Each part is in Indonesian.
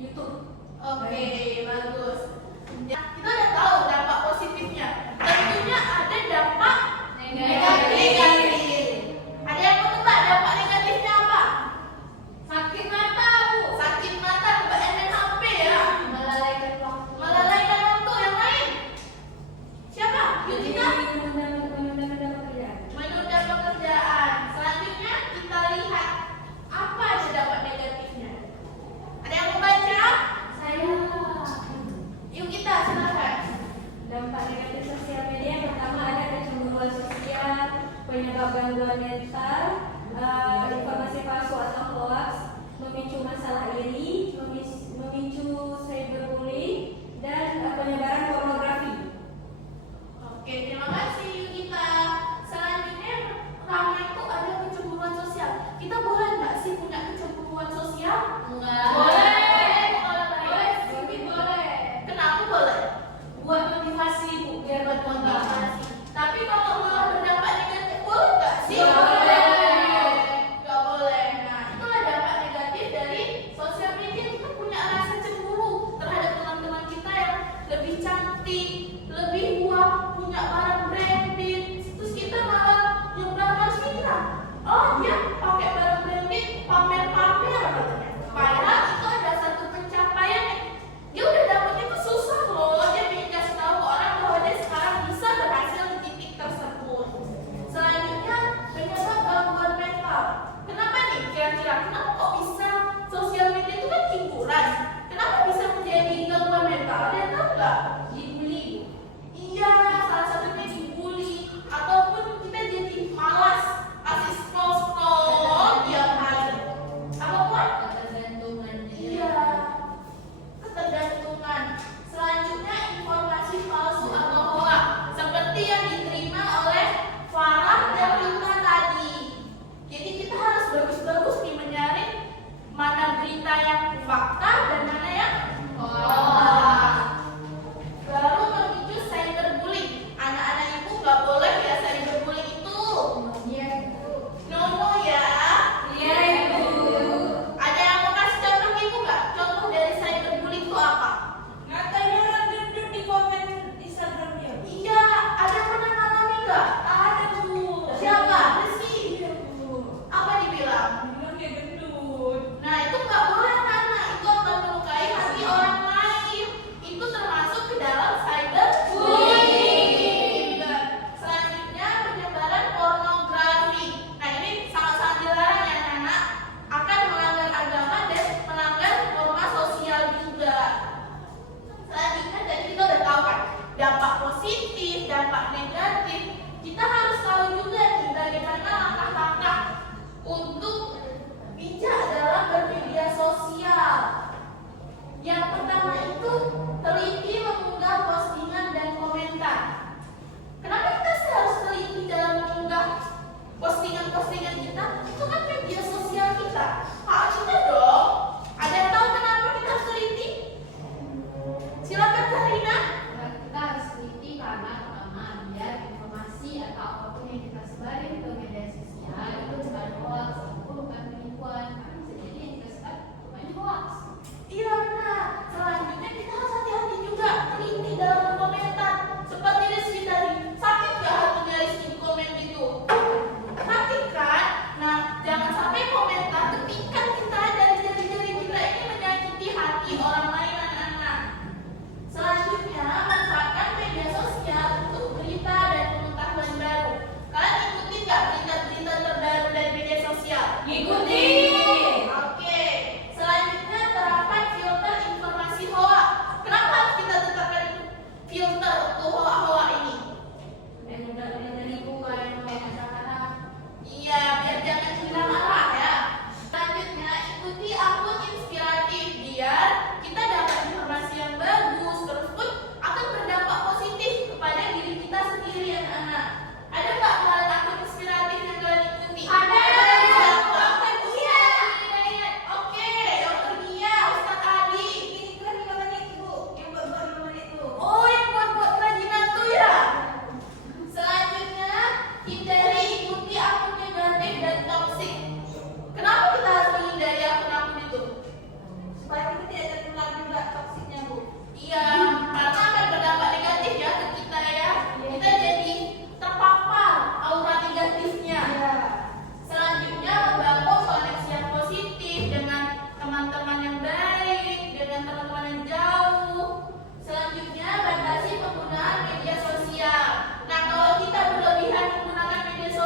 YouTube. Oke, bagus. Ya, kita udah tahu dampak positifnya. Tentunya ada dampak negatif. Ada yang mau tebak dampak negatifnya apa? Sakit mata, Bu. Sakit mata, kebanyakan main HP ya. Melalaikan waktu. Melalaikan waktu. Yang lain? Siapa? Yuk kita Menunda pekerjaan. menunda pekerjaan. Selanjutnya kita lihat apa aja dampak negatifnya. Ada yang mau baca? Saya Yuk kita silakan. dampak negatif sosial media yang pertama ada kecemburuan sosial, penyebab gangguan mental, informasi palsu atau hoax, memicu masalah iri, memicu cyberbullying, dan penyebaran pornografi. Oke, terima kasih Yukita. Selanjutnya pertama itu ada kecemburuan sosial. Kita boleh nggak sih punya kecemburuan sosial? Enggak. Boleh. Boleh, sedikit boleh. Kenapa boleh? Buat motivasi, Bu, biar Buat bermotivasi. motivasi. Tapi kalau malah berdampak negatif boleh nggak sih? Boleh. Nggak boleh. Nah, itulah dampak negatif dari sosial media. Kita punya rasa cemburu terhadap teman-teman kita yang lebih cantik, lebih wah, punya barang branded. Terus kita malah nyumbangkan kita. Oh, dia pakai barang branded, pamer-pamer katanya. Padahal itu ada satu pencapaian yang dia udah dapetnya tuh susah loh. Dia ingin kasih tahu ke orang bahwa dia sekarang bisa berhasil di titik tersebut. Selanjutnya penyebab gangguan mental. Kenapa nih kira-kira? Kenapa kok bisa sosial media itu kan hiburan? Kenapa bisa menjadi gangguan mental? Ada yang tahu nggak? Dibully. Iya, salah satunya dibully ataupun kita jadi malas asik scroll tiap hari. Apapun? Ketergantungan Iya, ketergantungan. Selanjutnya informasi palsu atau hoax seperti yang diterima oleh Farah dan Rita tadi. Jadi kita harus bagus-bagus nih menyaring mana berita yang fakta dan mana yang hoax. Baru memicu cyberbullying. Anak-anak ibu nggak boleh ya cyberbullying itu. Iya, Bu. No ya. Iya, Ibu. Ada yang mau kasih contoh ibu nggak? Contoh dari cyberbullying itu apa? Ngatain orang gendut di komen Instagramnya. Iya, ada yang pernah ngalami nggak? Ada, Bu. Siapa? Rizky. Iya, Bu. Apa dibilang? Bilang dia gendut. Nah itu nggak boleh anak-anak. Itu apa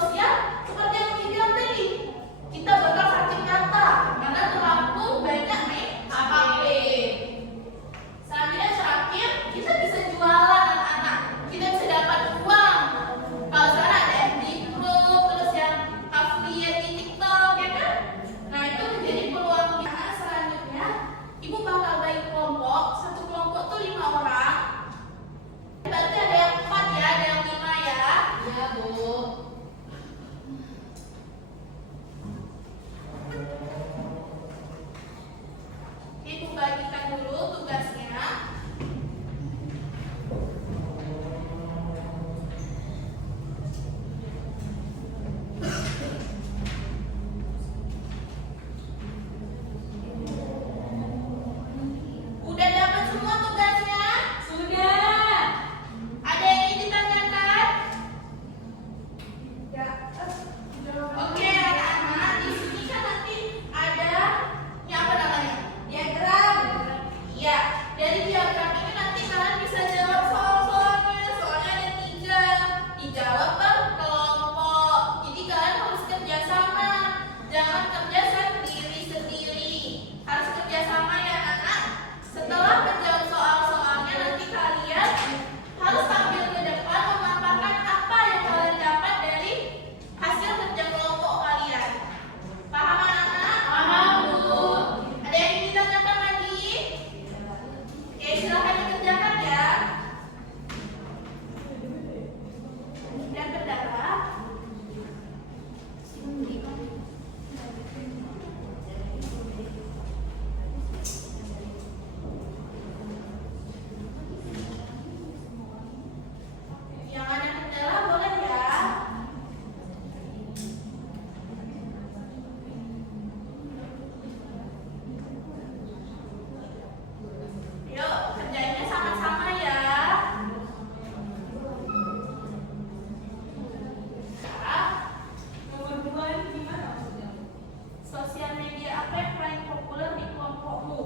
sosial seperti yang Mimi bilang tadi. Kita bakal sakit mata karena terlalu banyak main HP. Sambil terakhir, kita bisa jualan anak-anak. Kita bisa dapat uang. Kalau sekarang ada FB Group, terus yang affiliate di TikTok, ya kan? Nah, itu menjadi peluang. Nah, selanjutnya, ibu bakal bagi kelompok. Satu kelompok tuh 5 orang. Berarti ada yang 4 ya, ada yang 5 ya. Iya, Bu. Ibu bagikan dulu tugasnya. Udah dapat semua tugasnya? Sudah. Ada yang ingin ditanyakan? Ya, Oke, anak-anak, di sini kan nanti ada ini apa namanya? diagram. Iya, dari diagram ini nanti kalian bisa jawab soal-soalnya. Soalnya ada 3, dijawab per kelompok. Jadi kalian harus kerjasama, jangan kerja sendiri-sendiri. Harus kerjasama ya anak. Setelah menjawab soal-soalnya nanti kalian harus tampil ke depan memaparkan apa yang kalian dapat dari hasil kerja kelompok kalian. Paham anak-anak? Paham, Bu. Ada yang ingin ditanyakan lagi? Oke, silahkan dikerjakan ya. Dan berdarah. Yang ada kendala boleh ya. Yuk, kerjanya sama-sama ya. Nomor 2 ini gimana maksudnya? Sosial media apa yang paling populer di kelompokmu?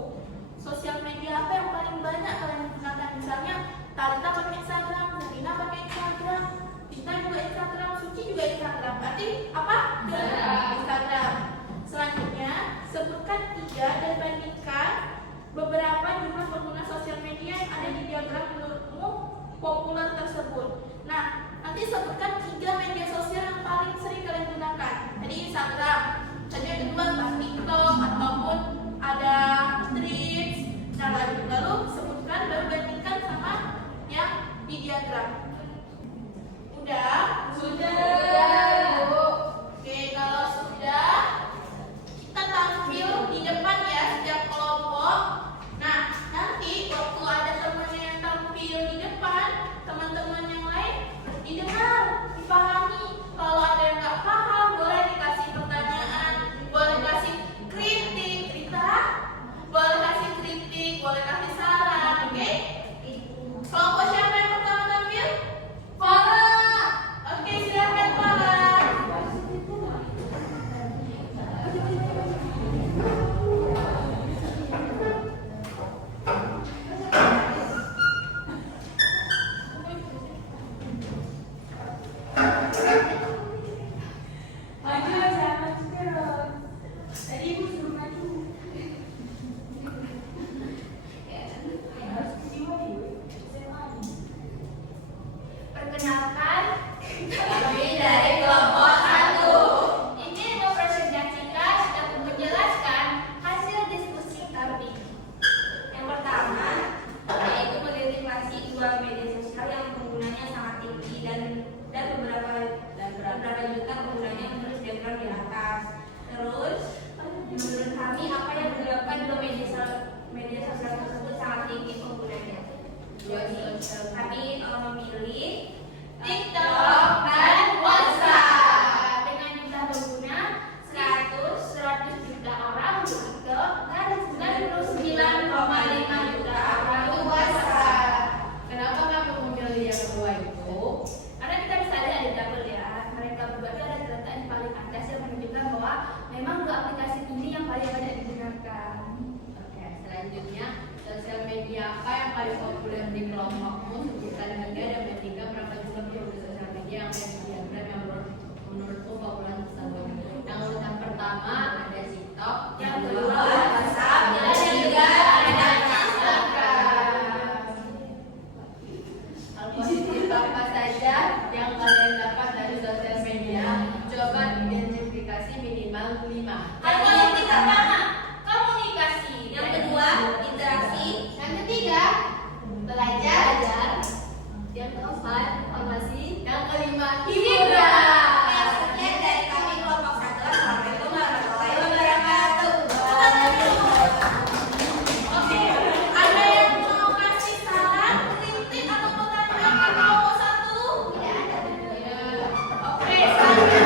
Sosial media apa yang paling banyak kalian gunakan? Misalnya, Talita pakai Instagram, Zarina pakai Instagram, Tita juga Instagram, Suci juga Instagram. Berarti apa? Instagram. Selanjutnya, sebutkan 3 dan bandingkan beberapa jumlah pengguna sosial media yang ada di diagram menurutmu populer tersebut. Nah, nanti sebutkan 3 media sosial yang paling sering kalian gunakan. Jadi Instagram. Tadi yang kedua entah TikTok ataupun ada Threads. Nah, lalu sebutkan baru bandingkan sama yang di diagram. Udah? Sudah, Bu. Oke, kalau sudah, kita tampil di depan ya setiap kelompok. Nah, nanti waktu ada temannya yang tampil di depan, teman-teman yang lain didengar, dipahami. Kalau ada yang nggak paham, boleh dikasih pertanyaan, boleh kasih kritik, Rita, boleh kasih kritik, boleh kasih saran, oke? Kelompok siapa yang pertama tampil? Farah. Oke, silakan Farah. Maju aja, maju terus. Tadi Ibu suruh maju. Perkenalkan, kami dari kelompok 1. Ini mempresentasikan dan menjelaskan hasil diskusi kami. Yang pertama, yaitu mengidentifikasi 2 media sosial yang penggunanya sangat tinggi dan beberapa juta penggunanya menurut diagram di atas. Terus, menurut kami apa yang dilakukan 2 media sosial tersebut sangat tinggi penggunanya. Jadi, kami memilih TikTok dan WhatsApp. dengan jumlah pengguna 100 juta orang untuk TikTok dan 99,5 juta orang untuk WhatsApp. Kenapa kamu memilih yang kedua itu? Karena kita bisa lihat ada double ya, mereka berdua itu ada data yang paling atas yang menunjukkan bahwa memang dua aplikasi ini yang paling banyak digunakan. Oke, selanjutnya sosial media apa yang paling populer di kelompokmu? Sebutkan harga dan bandingkan berapa jumlah pengguna sosial media yang ada di diagram yang menurut menurutku populer tersebut. Yang urutan pertama ada TikTok, Yang kedua WhatsApp, dan yang ketiga ada Instagram. Hal positif apa saja yang kalian dapat dari sosial media? Coba identifikasi minimal 5. Hal